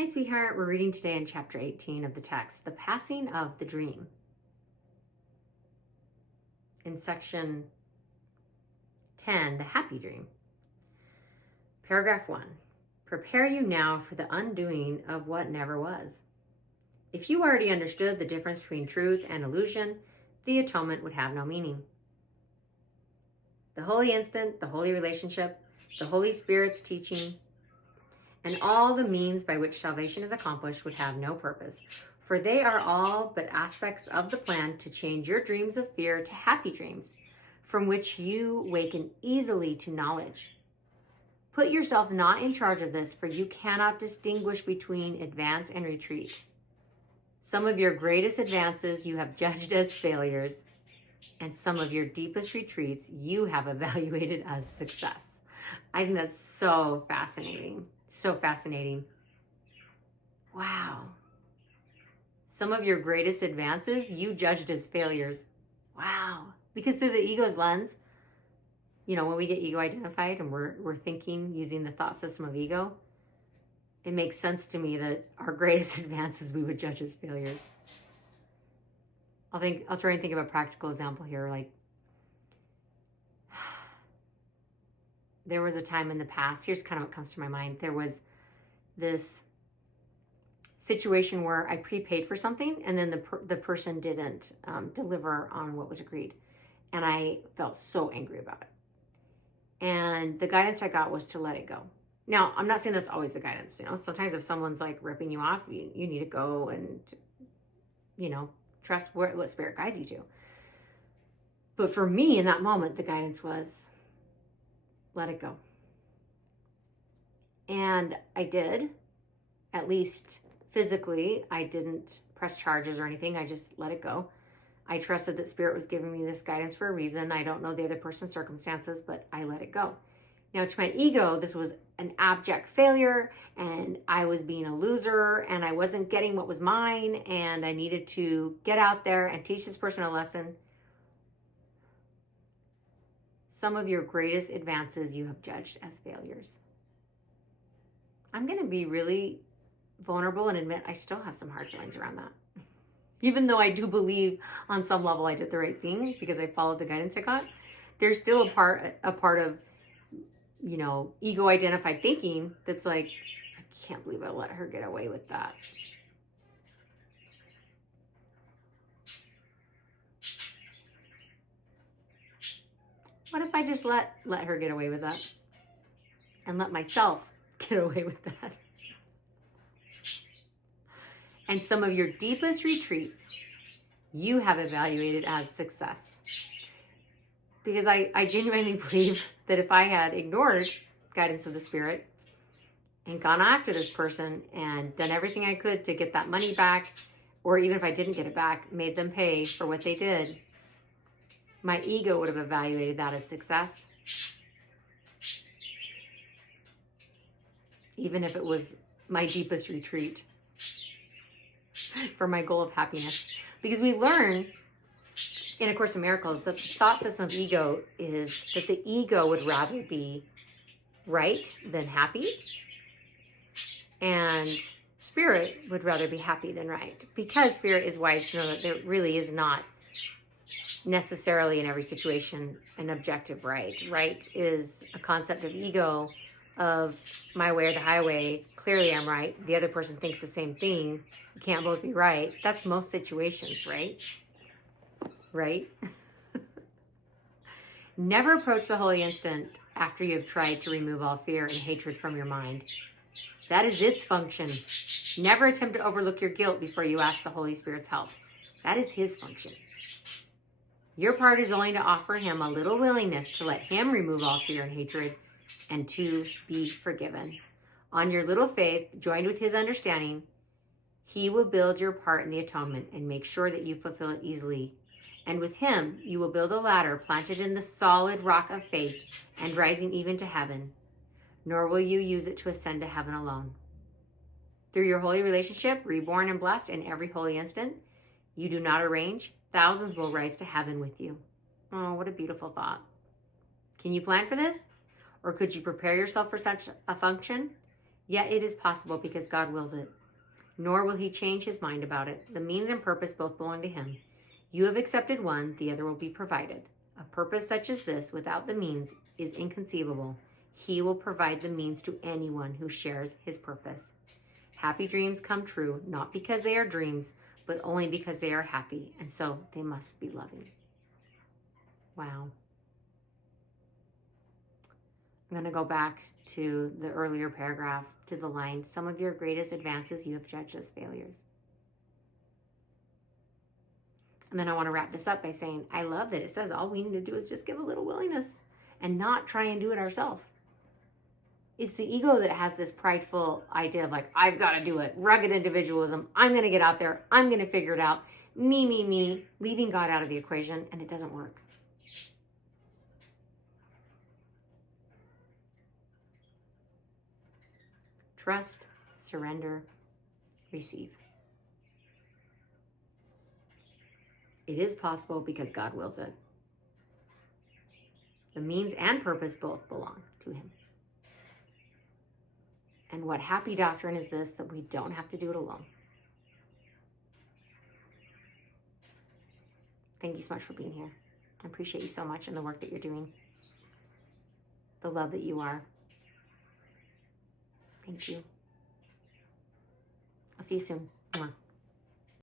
Hi, sweetheart. We're reading today in chapter 18 of the text, The Passing of the Dream. In section 10, The Happy Dream. Paragraph 1. Prepare you now for the undoing of what never was. If you already understood the difference between truth and illusion, the atonement would have no meaning. The holy instant, the holy relationship, the Holy Spirit's teaching, and all the means by which salvation is accomplished would have no purpose, for they are all but aspects of the plan to change your dreams of fear to happy dreams, from which you waken easily to knowledge. Put yourself not in charge of this, for you cannot distinguish between advance and retreat. Some of your greatest advances you have judged as failures, and some of your deepest retreats you have evaluated as success. I think that's so fascinating. So fascinating. Wow. Some of your greatest advances you judged as failures. Wow. Because through the ego's lens, when we get ego identified and we're thinking using the thought system of ego, it makes sense to me that our greatest advances we would judge as failures. I'll try and think of a practical example here. Like, there was a time in the past, here's kind of what comes to my mind. There was this situation where I prepaid for something and then the person didn't deliver on what was agreed. And I felt so angry about it. And the guidance I got was to let it go. Now, I'm not saying that's always the guidance. Sometimes if someone's like ripping you off, you need to go and, trust what spirit guides you to. But for me in that moment, the guidance was, let it go. And I did, at least physically. I didn't press charges or anything. I just let it go. I trusted that spirit was giving me this guidance for a reason. I don't know the other person's circumstances, but I let it go. Now, to my ego, this was an abject failure, and I was being a loser, and I wasn't getting what was mine, and I needed to get out there and teach this person a lesson. Some of your greatest advances you have judged as failures. I'm going to be really vulnerable and admit I still have some hard feelings around that. Even though I do believe on some level I did the right thing because I followed the guidance I got, there's still a part of, ego identified thinking that's like, I can't believe I let her get away with that. What if I just let her get away with that and let myself get away with that? And some of your deepest retreats you have evaluated as success. Because I genuinely believe that if I had ignored guidance of the spirit and gone after this person and done everything I could to get that money back, or even if I didn't get it back, made them pay for what they did, my ego would have evaluated that as success, even if it was my deepest retreat for my goal of happiness. Because we learn in A Course in Miracles that the thought system of ego is that the ego would rather be right than happy, and spirit would rather be happy than right, because spirit is wise to know that there really is not necessarily in every situation an objective right. Right is a concept of ego, of my way or the highway. Clearly I'm right. The other person thinks the same thing. You can't both be right. That's most situations, right? Right? Never approach the holy instant after you have tried to remove all fear and hatred from your mind. That is its function. Never attempt to overlook your guilt before you ask the Holy Spirit's help. That is his function. Your part is only to offer him a little willingness to let him remove all fear and hatred and to be forgiven. On your little faith, joined with his understanding, he will build your part in the atonement and make sure that you fulfill it easily. And with him, you will build a ladder planted in the solid rock of faith and rising even to heaven. Nor will you use it to ascend to heaven alone. Through your holy relationship, reborn and blessed in every holy instant, you do not arrange, thousands will rise to heaven with you. Oh, what a beautiful thought. Can you plan for this? Or could you prepare yourself for such a function? Yet it is possible because God wills it. Nor will he change his mind about it. The means and purpose both belong to him. You have accepted one, the other will be provided. A purpose such as this, without the means, is inconceivable. He will provide the means to anyone who shares his purpose. Happy dreams come true, not because they are dreams, but only because they are happy, and so they must be loving. Wow. I'm going to go back to the earlier paragraph, to the line, some of your greatest advances you have judged as failures. And then I want to wrap this up by saying, I love that it says all we need to do is just give a little willingness and not try and do it ourselves. It's the ego that has this prideful idea of like, I've got to do it. Rugged individualism. I'm going to get out there. I'm going to figure it out. Me, leaving God out of the equation, and it doesn't work. Trust, surrender, receive. It is possible because God wills it. The means and purpose both belong to him. And what happy doctrine is this, that we don't have to do it alone. Thank you so much for being here. I appreciate you so much and the work that you're doing. The love that you are. Thank you. I'll see you soon. Mwah.